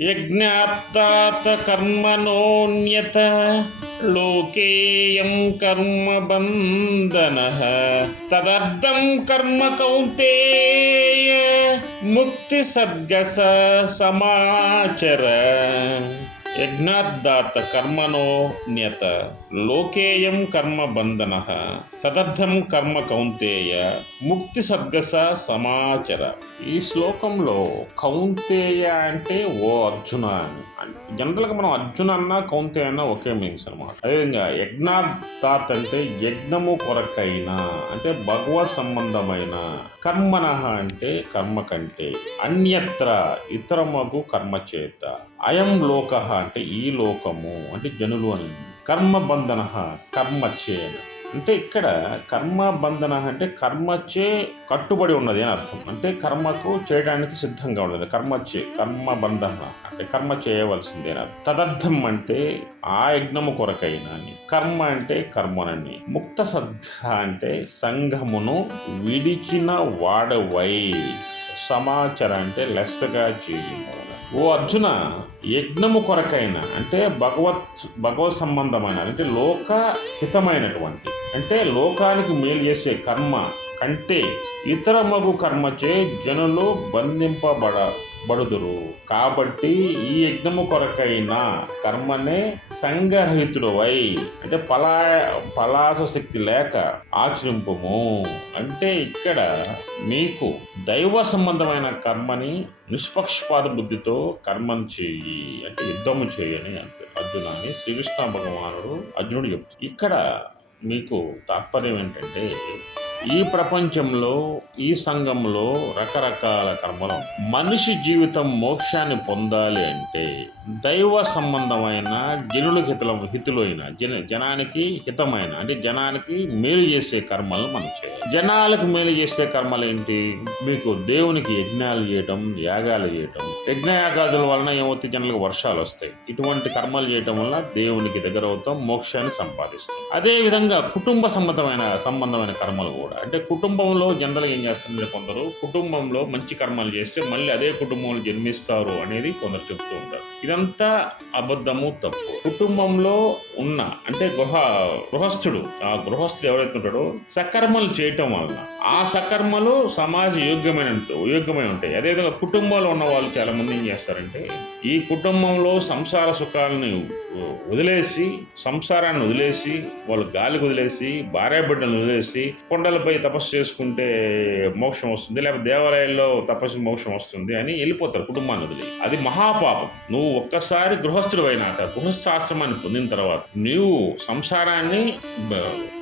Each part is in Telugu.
यज्ञात्तात् कर्मणोऽन्यत लोकेयं कर्म बन्दनः तदर्थं कर्म कौन्तेय मुक्तिसद्गस समाचर। సమాచర యజ్ఞాద్దాత కర్మణో న్యత లోకేయం కర్మ బంధన తదర్థం కర్మ కౌంతేయ ముక్తి సద్గస సమాచర. ఈ శ్లోకంలో కౌంతేయ అంటే ఓ అర్జున అని. జనరల్గా మనం అర్జున అన్నా కౌంతేయ అన్న ఒకే మీన్స్ అనమాట అదేవిధంగా యజ్ఞాదాత్ అంటే యజ్ఞము కొరకైన అంటే భగవత్ సంబంధమైన కర్మన అంటే కర్మ కంటే అన్యత్ర ఇతరమగు కర్మ చేత అయం లోక అంటే ఈ లోకము అంటే జనులు అని. కర్మ బంధన కర్మ చేయను అంటే ఇక్కడ కర్మ బంధన అంటే కర్మచే కట్టుబడి ఉన్నది అని అర్థం. అంటే కర్మకు చేయడానికి సిద్ధంగా ఉన్నది. కర్మచే కర్మ బంధన అంటే కర్మ చేయవలసిందే అని అర్థం. తదర్థం అంటే ఆ యజ్ఞము కొరకైనా అని. కర్మ అంటే కర్మనని. ముక్త సద్ధ అంటే సంఘమును విడిచిన వాడవై. సమాచారం అంటే లెస్సగా చేయము ఓ అర్జున యజ్ఞము కొరకైన అంటే భగవత్ భగవత్ సంబంధమైన అంటే లోక హితమైనటువంటి అంటే లోకానికి మేలు చేసే కర్మ కంటే ఇతర మగు కర్మచే జనులు బంధింపబడ బడుదురు కాబట్టి ఈ యజ్ఞము కొరకైన కర్మనే సంగరహితుడవై అంటే పలా పలాస శక్తి లేక ఆచరింపము. అంటే ఇక్కడ మీకు దైవ సంబంధమైన కర్మని నిష్పక్షపాత బుద్ధితో కర్మను చేయి. అంటే యుద్ధము చేయని అంటే అర్జునాన్ని శ్రీకృష్ణ భగవానుడు అర్జునుడు చెప్తాడు ఇక్కడ మీకు తాత్పర్యం ఏంటంటే ఈ ప్రపంచంలో ఈ సంఘంలో రకరకాల కర్మలు. మనిషి జీవితం మోక్షాన్ని పొందాలి అంటే దైవ సంబంధమైన జనులకు హితుల హితులైన జన జనానికి హితమైన అంటే జనానికి మేలు చేసే కర్మలు మనం చేయాలి. జనాలకు మేలు చేసే కర్మలు ఏంటి? మీకు దేవునికి యజ్ఞాలు చేయటం యాగాలు చేయటం. యజ్ఞయాగాదుల వలన ఏమవుతాయి? జనాలకు వర్షాలు వస్తాయి. ఇటువంటి కర్మలు చేయటం వల్ల దేవునికి దగ్గర అవుతాం మోక్షాన్ని సంపాదిస్తాం. అదేవిధంగా కుటుంబ సంబంధమైన సంబంధమైన కర్మలు కూడా. అంటే కుటుంబంలో జనరల్గా ఏం చేస్తున్నారు కొందరు కుటుంబంలో మంచి కర్మలు చేస్తే మళ్ళీ అదే కుటుంబంలో జన్మిస్తారు అనేది కొందరు చెప్తూ ఉంటారు. ఇదంతా అబద్ధము తప్పు. కుటుంబంలో ఉన్న అంటే గృహ గృహస్థుడు ఆ గృహస్థుడు ఎవరైతే ఉంటాడో సకర్మలు చేయటం వలన ఆ సకర్మలు సమాజ యోగ్యమైన యోగ్యమై ఉంటాయి. అదేవిధంగా కుటుంబాలు ఉన్న వాళ్ళు చాలామంది ఏం చేస్తారంటే ఈ కుటుంబంలో సంసార సుఖాలని వదిలేసి సంసారాన్ని వదిలేసి వాళ్ళు గాలికి వదిలేసి భార్య బిడ్డలను వదిలేసి కొండలపై తపస్సు చేసుకుంటే మోక్షం వస్తుంది లేకపోతే దేవాలయాల్లో తపస్సు మోక్షం వస్తుంది అని వెళ్ళిపోతారు కుటుంబాన్ని వదిలి. అది మహాపాపం. నువ్వు ఒక్కసారి గృహస్థుడు అయినాక గృహస్థాశ్రమాన్ని పొందిన తర్వాత నువ్వు సంసారాన్ని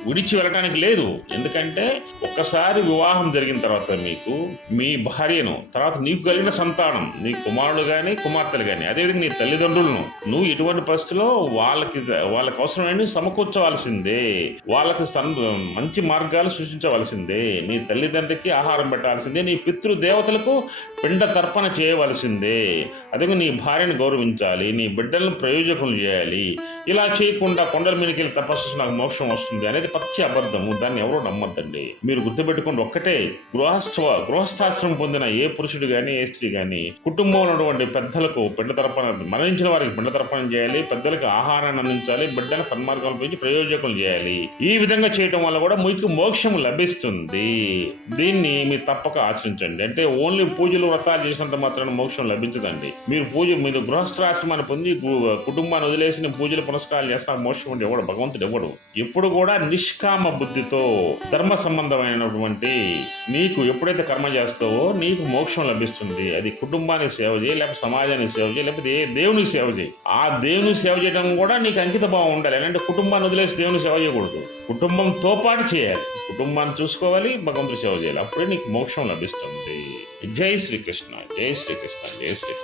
విడిచి వెళ్ళటానికి లేదు. ఎందుకంటే ఒక్కసారి వివాహం జరిగిన తర్వాత మీకు మీ భార్యను తర్వాత నీకు కలిగిన సంతానం నీ కుమారుడు కానీ కుమార్తెలు కానీ అదేవిధంగా నీ తల్లిదండ్రులను నువ్వు ఇటువంటి పరిస్థితిలో వాళ్ళకి వాళ్ళకి అవసరమైన సమకూర్చవలసిందే. వాళ్ళకి సం మంచి మార్గాలు సూచించవలసిందే. నీ తల్లిదండ్రికి ఆహారం పెట్టాల్సిందే నీ పితృదేవతలకు పిండ తర్పణ చేయవలసిందే. అదే నీ భార్యను గౌరవించాలి నీ బిడ్డలను ప్రయోజకులు చేయాలి. ఇలా చేయకుండా కొండల మీదకి వెళ్ళి తపస్సు నాకు మోక్షం వస్తుంది అనేది పచ్చి అబద్ధము. దాన్ని ఎవరో నమ్మద్దండి. మీరు గుర్తుపెట్టుకుని ఒక్కటే గృహస్థ గృహస్థాశ్రమం పొందిన ఏ పురుషుడు కానీ ఏ స్త్రీ కానీ కుటుంబంలో ఉన్నటువంటి పెద్దలకు పిండ తర్పణ మరణించిన వారికి పిండ తర్పణం చేయాలి పెద్దలకు ఆహారాన్ని అందించాలి బిడ్డల సన్మార్గం పెంచి ప్రయోజకులు చేయాలి. ఈ విధంగా చేయటం వల్ల కూడా మీకు మోక్షం లభిస్తుంది. దీన్ని మీరు తప్పక ఆచరించండి. అంటే ఓన్లీ పూజలు వ్రతాలు చేసినంత మాత్రాన మోక్షం లభించదండి. మీరు పూజ మీరు గృహస్థాశ్రమాన్ని పొంది కుటుంబాన్ని వదిలేసి పూజలు పునస్కారాలు చేసిన మోక్షం అంటే ఎవడు? భగవంతుడు ఎవడు? ఎప్పుడు కూడా నిష్కామ బుద్ధితో ధర్మ సంబంధమైనటువంటి నీకు ఎప్పుడైతే కర్మ చేస్తావో నీకు మోక్షం లభిస్తుంది. అది కుటుంబానికి సేవ చేయి లేకపోతే సమాజానికి సేవ చేయి లేకపోతే ఏ దేవునికి సేవ చేయి. ఆ దేవుని సేవ చేయడం కూడా నీకు అంకిత భావం ఉండాలి. అంటే కుటుంబాన్ని వదిలేసి దేవుని సేవ చేయకూడదు. కుటుంబంతో పాటు చేయాలి. కుటుంబాన్ని చూసుకోవాలి భగవంతుడి సేవ చేయాలి. అప్పుడే నీకు మోక్షం లభిస్తుంది. జై శ్రీకృష్ణ జై శ్రీకృష్ణ జై శ్రీకృష్ణ.